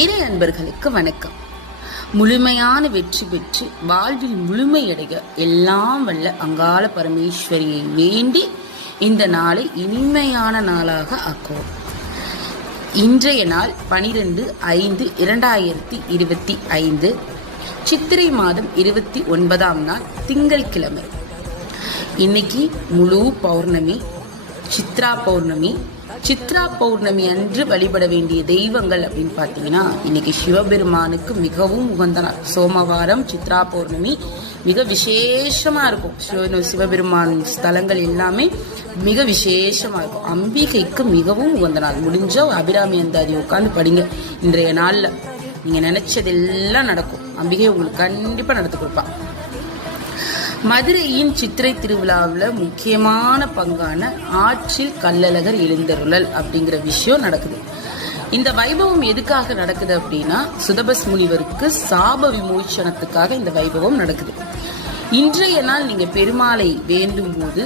இறை அன்பர்களுக்கு வணக்கம். முழுமையான வெற்றி பெற்று வாழ்வில் முழுமையடைய எல்லாம் வல்ல அங்காள பரமேஸ்வரியை வேண்டி இந்த நாளை இனிமையான நாளாக ஆக்குவோம். இன்றைய நாள் 12/5/2025 சித்திரை மாதம் 29ஆம் நாள் திங்கட்கிழமை. இன்னைக்கு முழு பௌர்ணமி, சித்ரா பௌர்ணமி. சித்ரா பௌர்ணமி அன்று வழிபட வேண்டிய தெய்வங்கள் அப்படின்னு பார்த்தீங்கன்னா, இன்னைக்கு சிவபெருமானுக்கு மிகவும் உகந்த நாள். சோமவாரம் சித்ரா பௌர்ணமி மிக விசேஷமா இருக்கும். சிவபெருமான் ஸ்தலங்கள் எல்லாமே மிக விசேஷமா இருக்கும். அம்பிகைக்கு மிகவும் உகந்த நாள். முடிஞ்ச அபிராமி அந்தாதி உட்காந்து படிங்க. இன்றைய நாள்ல நீங்க நினைச்சதெல்லாம் நடக்கும். அம்பிகை உங்களுக்கு கண்டிப்பா நடத்தி கொடுப்பா. மதுரையின் சித்திரை திருவிழாவில் முக்கியமான பங்கான ஆற்றில் கள்ளழகர் எழுந்தருளல் அப்படிங்கிற விஷயம் நடக்குது. இந்த வைபவம் எதுக்காக நடக்குது அப்படின்னா, சுதபஸ் முனிவருக்கு சாப விமோச்சனத்துக்காக இந்த வைபவம் நடக்குது. இன்றைய நாள் நீங்க பெருமாளை வேண்டும் போது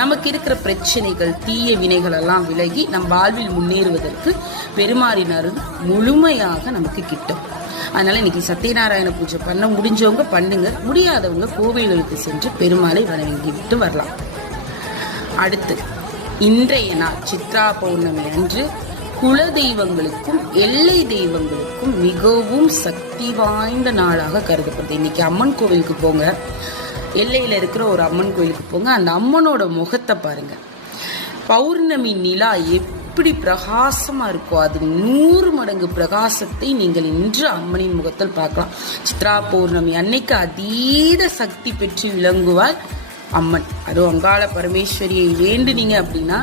நமக்கு இருக்கிற பிரச்சனைகள், தீய வினைகள் எல்லாம் விலகி நம் வாழ்வில் முன்னேறுவதற்கு பெருமாளின் அருள் முழுமையாக நமக்கு கிட்டும். அதனால இன்னைக்கு சத்யநாராயண பூஜை பண்ண முடிஞ்சவங்க பண்ணுங்க, முடியாதவங்க கோவில்களுக்கு சென்று பெருமாளை வணங்கிவிட்டு வரலாம். அடுத்து இன்றைய நாள் சித்ரா பௌர்ணமி அன்று குல தெய்வங்களுக்கும் எல்லை தெய்வங்களுக்கும் மிகவும் சக்தி வாய்ந்த நாளாக கருதப்படுது. இன்னைக்கு அம்மன் கோவிலுக்கு போங்க, எல்லையில இருக்கிற ஒரு அம்மன் கோயிலுக்கு போங்க, அந்த அம்மனோட முகத்தை பாருங்க. பௌர்ணமி நிலா எப்படி பிரகாசமா இருக்கோ அது 100 மடங்கு பிரகாசத்தை நீங்கள் இன்று அம்மனின் முகத்தில் பார்க்கலாம். சித்ரா பௌர்ணமி அன்னைக்கு அதீத சக்தி பெற்று விளங்குவாள் அம்மன். அதுவும் அங்காள பரமேஸ்வரியை வேண்டுனீங்க அப்படின்னா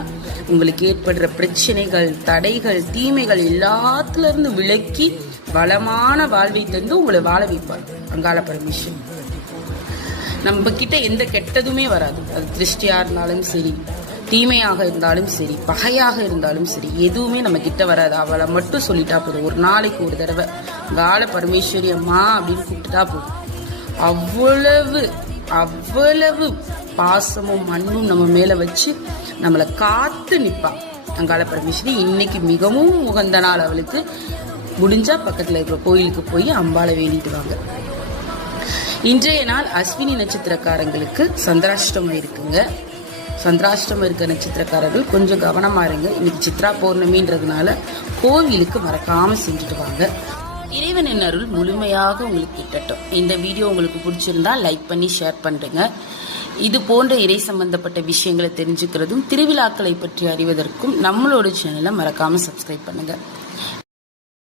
உங்களுக்கு ஏற்படுற பிரச்சனைகள், தடைகள், தீமைகள் எல்லாத்துல இருந்து விலக்கி வளமான வாழ்வை தந்து உங்களை வாழ வைப்பாள் அங்காள பரமேஸ்வரி. நம்ம கிட்ட எந்த கெட்டதுமே வராது. அது திருஷ்டியா இருந்தாலும் சரி, தீமையாக இருந்தாலும் சரி, பகையாக இருந்தாலும் சரி, எதுவுமே நம்ம கிட்ட வராது. அவளை மட்டும் சொல்லிட்டா போதும். ஒரு நாளைக்கு ஒரு தடவை கால பரமேஸ்வரி அம்மா அப்படின்னு கூப்பிட்டுட்டா போதும். அவ்வளவு பாசமும் மண்ணும் நம்ம மேல வச்சு நம்மளை காத்து நிற்பா அங்காள பரமேஸ்வரி. இன்னைக்கு மிகவும் உகந்த நாள். அவளுக்கு முடிஞ்சா பக்கத்துல இருக்கிற கோயிலுக்கு போய் அம்பாளை வேண்டிட்டு வாங்க. இன்றைய நாள் அஸ்வினி நட்சத்திரக்காரங்களுக்கு சந்திராஷ்டமம் இருக்குங்க. சந்திராஷ்டமம் இருக்க நட்சத்திரக்காரர்கள் கொஞ்சம் கவனமா இருங்க. இன்னைக்கு சித்ரா பௌர்ணமின்றதுனால கோவிலுக்கு மறக்காம செஞ்சுட்டு வாங்க. இறைவனின் அருள் முழுமையாக உங்களுக்கு கிட்டட்டும். இந்த வீடியோ உங்களுக்கு பிடிச்சிருந்தா லைக் பண்ணி ஷேர் பண்ணுங்க. இது போன்ற இறை சம்பந்தப்பட்ட விஷயங்களை தெரிஞ்சுக்கிறதும் திருவிழாக்களை பற்றி அறிவதற்கும் நம்மளோட சேனலை மறக்காம சப்ஸ்கிரைப் பண்ணுங்க.